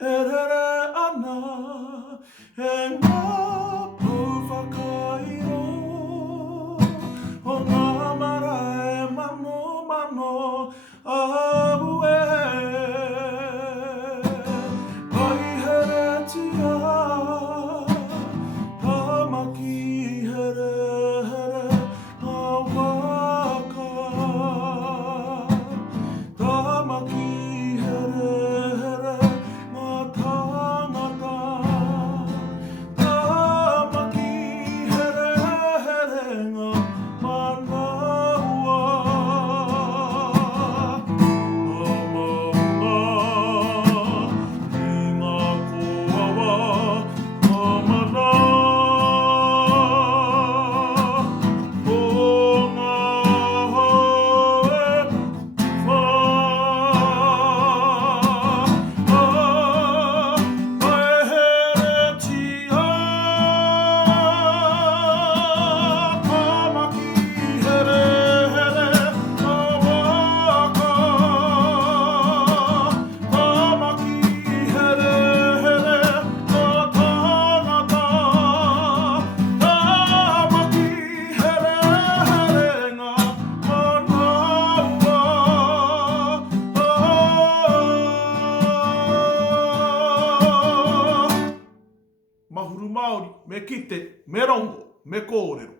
e rere ana e ngā pouwhakairo o ngā marae mano mano au e pai heretia tamaki here here ngā waka tamaki here here ngā tangata tamaki here here ngā manaua ngā maunga i ngā koawa ngā mana o ngā hoe whā pai heretia tamaki here here ngā waka tamaki here here ngā tangata tamaki here here ngā manaua Mahuru Māori me kite me rongo me kōrero